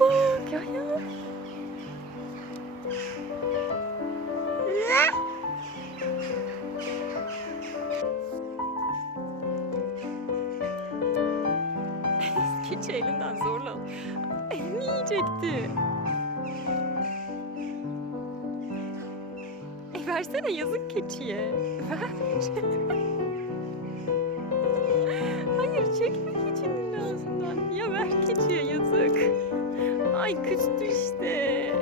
bak ya ya. Keçi elinden zorla. Elini yiyecekti. E versene yazık keçiye. Ver. Hayır çekme keçinin ağzından. Ya ver keçiye yazık. Ay küstü işte.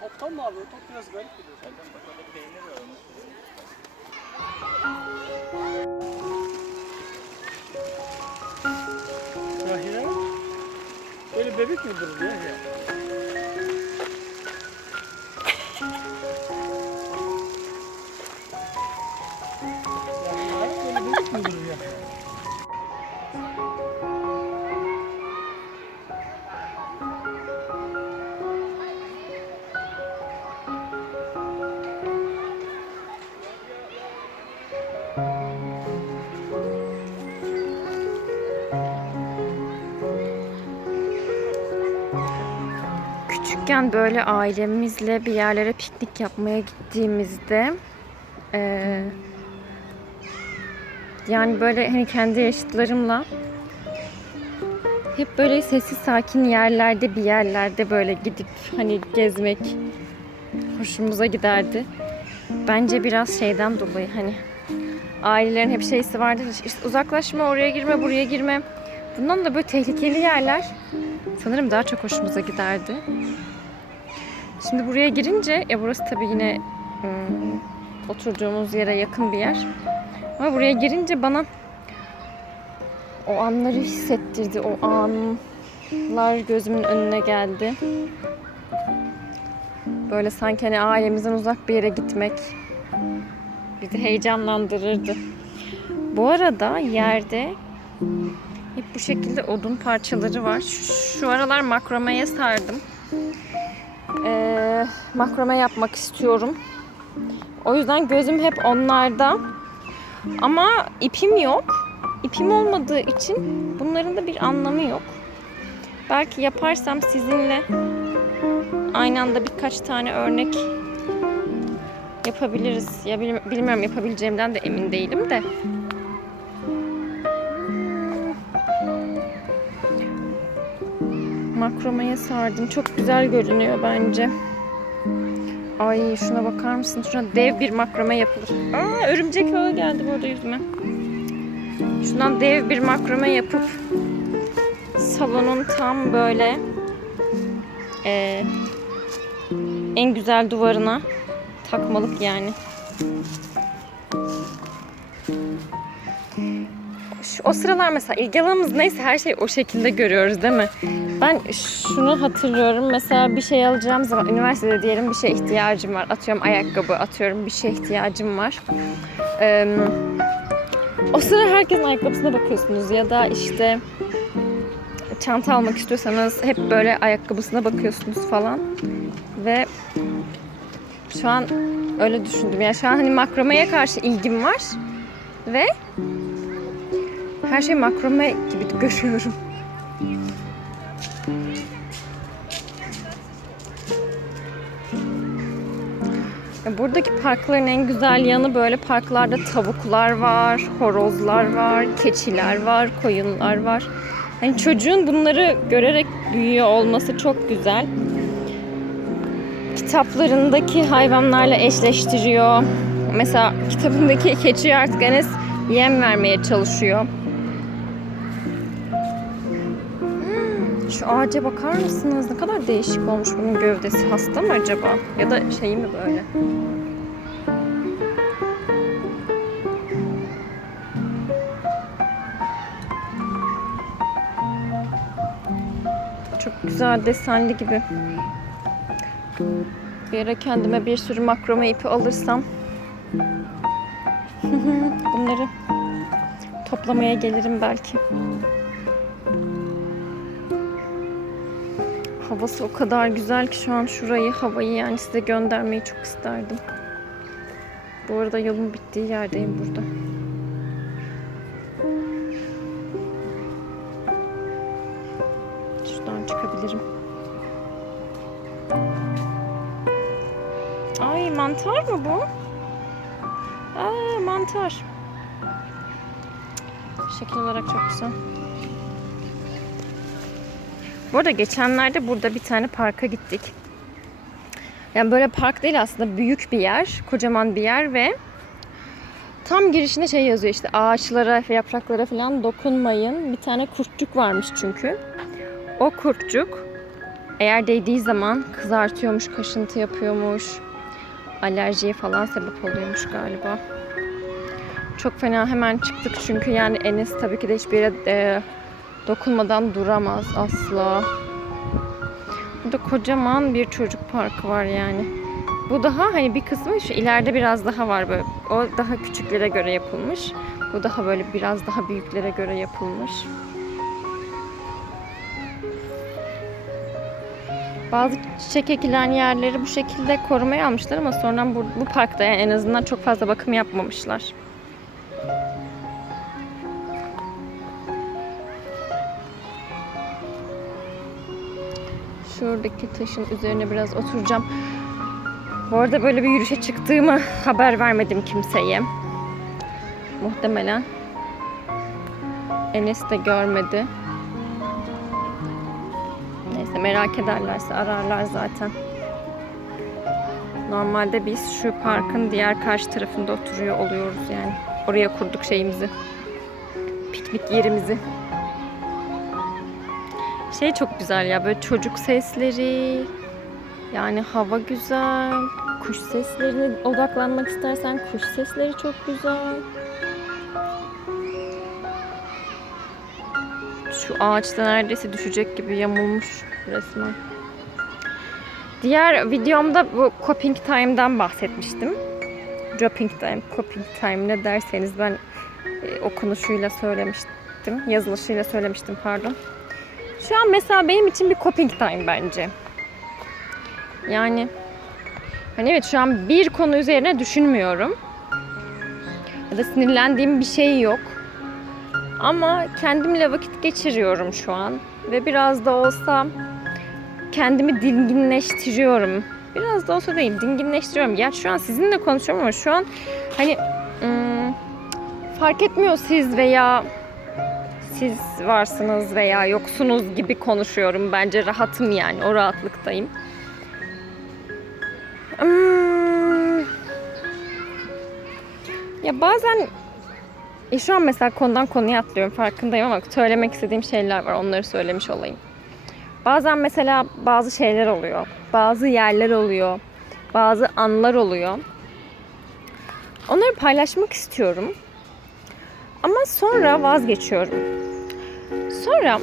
Toptan mı abi? Top biraz garip gidiyor. Peynir var onu. Yahya, böyle bebek mi durur Yahya? Küçükken böyle ailemizle bir yerlere piknik yapmaya gittiğimizde eee, yani böyle hani kendi yaşıtlarımla hep böyle sessiz sakin yerlerde bir yerlerde böyle gidip hani gezmek hoşumuza giderdi. Bence biraz şeyden dolayı hani ailelerin hep şeysi vardır işte uzaklaşma oraya girme buraya girme. Bundan da böyle tehlikeli yerler sanırım daha çok hoşumuza giderdi. Şimdi buraya girince ya burası tabii yine ım, oturduğumuz yere yakın bir yer. Ama buraya girince bana o anları hissettirdi. O anlar gözümün önüne geldi. Böyle sanki hani ailemizden uzak bir yere gitmek bizi heyecanlandırırdı. Bu arada yerde hep bu şekilde odun parçaları var. Şu, şu aralar makromeye sardım. Ee, makrome yapmak istiyorum. O yüzden gözüm hep onlarda. Ama ipim yok. İpim olmadığı için bunların da bir anlamı yok. Belki yaparsam sizinle aynı anda birkaç tane örnek yapabiliriz. Ya bilmi- bilmiyorum yapabileceğimden de emin değilim de. Makromeye sardım. Çok güzel görünüyor bence. Ay şuna bakar mısın? Şuna dev bir makrome yapılır. Aa örümcek ağı geldi burada yüzüme. Şundan dev bir makrome yapıp salonun tam böyle eee, en güzel duvarına takmalık yani. Şu, o sıralar mesela ilgi alanımız neyse her şeyi o şekilde görüyoruz değil mi? Ben şunu hatırlıyorum. Mesela bir şey alacağım zaman üniversitede diyelim bir şeye ihtiyacım var. Atıyorum ayakkabı, atıyorum bir şeye ihtiyacım var. Ee, o sıra herkesin ayakkabısına bakıyorsunuz ya da işte çanta almak istiyorsanız hep böyle ayakkabısına bakıyorsunuz falan. Ve şu an öyle düşündüm. Yani şu an hani makromeye karşı ilgim var ve her şey makrome gibi görüyorum. Buradaki parkların en güzel yanı böyle parklarda tavuklar var, horozlar var, keçiler var, koyunlar var. Hani çocuğun bunları görerek büyüyor olması çok güzel. kitaplarındaki hayvanlarla eşleştiriyor. Mesela kitabındaki keçiye artık Enes yem vermeye çalışıyor. Şu ağaca bakar mısınız? Ne kadar değişik olmuş bunun gövdesi. Hasta mı acaba? Ya da şeyi mi böyle? Çok güzel desenli gibi. Bir ara kendime bir sürü makrome ipi alırsam bunları toplamaya gelirim belki. Havası o kadar güzel ki şu an şurayı, havayı yani size göndermeyi çok isterdim. Bu arada yolun bittiği yerdeyim burada. Şuradan çıkabilirim. Ay mantar mı bu? Aa mantar. Şekil olarak çok güzel. Bu arada geçenlerde burada bir tane parka gittik. Yani böyle park değil aslında büyük bir yer, kocaman bir yer ve tam girişinde şey yazıyor işte ağaçlara ve yapraklara falan dokunmayın. Bir tane kurtçuk varmış çünkü. O kurtçuk eğer değdiği zaman kızartıyormuş, kaşıntı yapıyormuş, alerjiye falan sebep oluyormuş galiba. Çok fena hemen çıktık çünkü yani Enes tabii ki de hiçbir yere e, dokunmadan duramaz asla. Burada kocaman bir çocuk parkı var yani. Bu daha hani bir kısmı şu ileride biraz daha var böyle. O daha küçüklere göre yapılmış. Bu daha böyle biraz daha büyüklere göre yapılmış. Bazı çiçek ekilen yerleri bu şekilde korumaya almışlar ama sonradan bu, bu parkta yani en azından çok fazla bakım yapmamışlar. Şuradaki taşın üzerine biraz oturacağım. Bu arada böyle bir yürüyüşe çıktığımı haber vermedim kimseye. Muhtemelen Enes de görmedi. Neyse merak ederlerse ararlar zaten. Normalde biz şu parkın diğer karşı tarafında oturuyor oluyoruz yani. Oraya kurduk şeyimizi. Piknik yerimizi. Şey çok güzel ya böyle çocuk sesleri. Yani hava güzel. Kuş seslerine odaklanmak istersen kuş sesleri çok güzel. Şu ağaçta neredeyse düşecek gibi yamulmuş resmen. Diğer videomda bu coping time'dan bahsetmiştim. Dropping time, coping time ne derseniz ben e, okunuşuyla söylemiştim. Yazılışıyla söylemiştim pardon. Şu an mesela benim için bir coping time bence. Yani hani evet şu an bir konu üzerine düşünmüyorum. Ya da sinirlendiğim bir şey yok. Ama kendimle vakit geçiriyorum şu an. Ve biraz da olsa kendimi dinginleştiriyorum. Biraz da olsa değil, dinginleştiriyorum. Ya şu an sizinle konuşuyorum ama şu an hani ım, fark etmiyor siz veya siz varsınız veya yoksunuz gibi konuşuyorum. Bence rahatım yani, o rahatlıktayım. Hmm. Ya bazen e şu an mesela konudan konuya atlıyorum farkındayım ama söylemek istediğim şeyler var onları söylemiş olayım. Bazen mesela bazı şeyler oluyor. Bazı yerler oluyor. Bazı anlar oluyor. Onları paylaşmak istiyorum. Ama sonra vazgeçiyorum. Sonra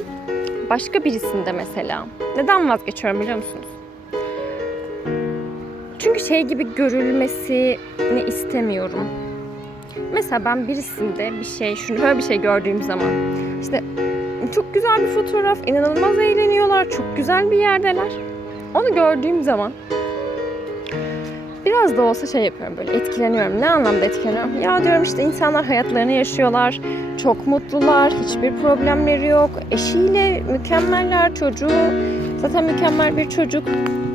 başka birisinde mesela. Neden vazgeçiyorum biliyor musunuz? Çünkü şey gibi görülmesini istemiyorum. Mesela ben birisinde bir şey, şunu böyle bir şey gördüğüm zaman işte çok güzel bir fotoğraf, inanılmaz eğleniyorlar, çok güzel bir yerdeler. Onu gördüğüm zaman biraz da olsa şey yapıyorum böyle etkileniyorum. Ne anlamda etkileniyorum? Ya diyorum işte insanlar hayatlarını yaşıyorlar, çok mutlular, hiçbir problemleri yok. Eşiyle mükemmeller, çocuğu zaten mükemmel bir çocuk.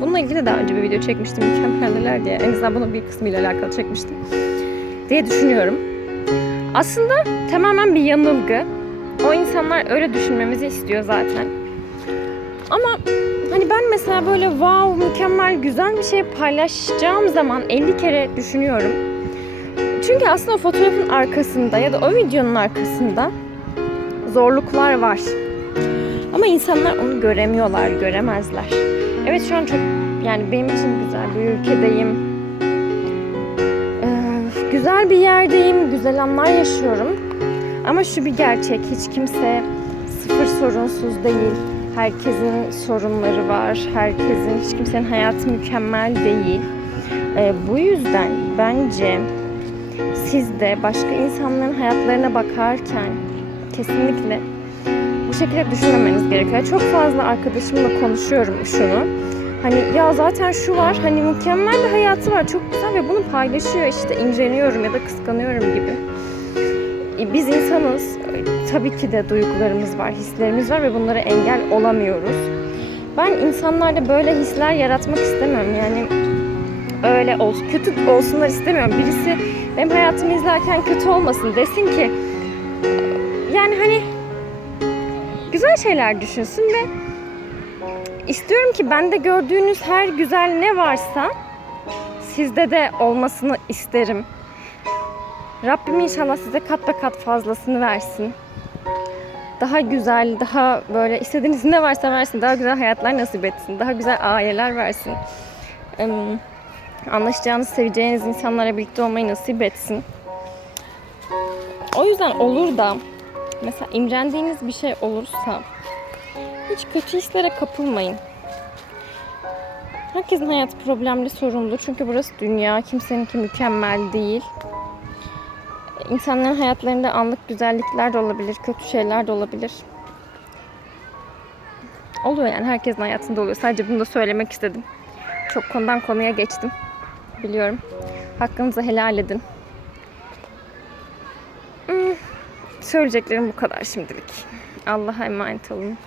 Bununla ilgili de daha önce bir video çekmiştim mükemmeller diye. En azından bunun bir kısmıyla alakalı çekmiştim diye düşünüyorum. Aslında tamamen bir yanılgı. O insanlar öyle düşünmemizi istiyor zaten. Ama hani ben mesela böyle wow mükemmel güzel bir şey paylaşacağım zaman 50 kere düşünüyorum. Çünkü aslında o fotoğrafın arkasında ya da o videonun arkasında zorluklar var. Ama insanlar onu göremiyorlar, göremezler. Evet şu an çok yani benim için güzel bir ülkedeyim. Ee, güzel bir yerdeyim, güzel anlar yaşıyorum. Ama şu bir gerçek, hiç kimse sıfır sorunsuz değil. Herkesin sorunları var, herkesin, hiç kimsenin hayatı mükemmel değil. Ee, bu yüzden bence siz de başka insanların hayatlarına bakarken kesinlikle bu şekilde düşünmemeniz gerekiyor. Çok fazla arkadaşımla konuşuyorum şunu. Hani ya zaten şu var, hani mükemmel bir hayatı var, çok güzel ve bunu paylaşıyor işte imreniyorum ya da kıskanıyorum gibi. E, Biz insanız, tabii ki de duygularımız var, hislerimiz var ve bunlara engel olamıyoruz. Ben insanlarda böyle hisler yaratmak istemiyorum yani öyle olsun, kötü olsunlar istemiyorum. Birisi benim hayatımı izlerken kötü olmasın desin ki yani hani güzel şeyler düşünsün ve istiyorum ki bende gördüğünüz her güzel ne varsa sizde de olmasını isterim. Rabbim inşallah size kat be kat fazlasını versin. Daha güzel, daha böyle istediğiniz ne varsa versin. Daha güzel hayatlar nasip etsin. Daha güzel aileler versin. Anlaşacağınız, seveceğiniz insanlarla birlikte olmayı nasip etsin. O yüzden olur da mesela imrendiğiniz bir şey olursa hiç kötü hislere kapılmayın. Herkesin hayatı problemli, sorunlu. Çünkü burası dünya. Kimseninki mükemmel değil. İnsanların hayatlarında anlık güzellikler de olabilir, kötü şeyler de olabilir. Oluyor yani herkesin hayatında oluyor. Sadece bunu da söylemek istedim. Çok konudan konuya geçtim. Biliyorum. Hakkınızı helal edin. Hmm, Söyleyeceklerim bu kadar şimdilik. Allah'a emanet olun.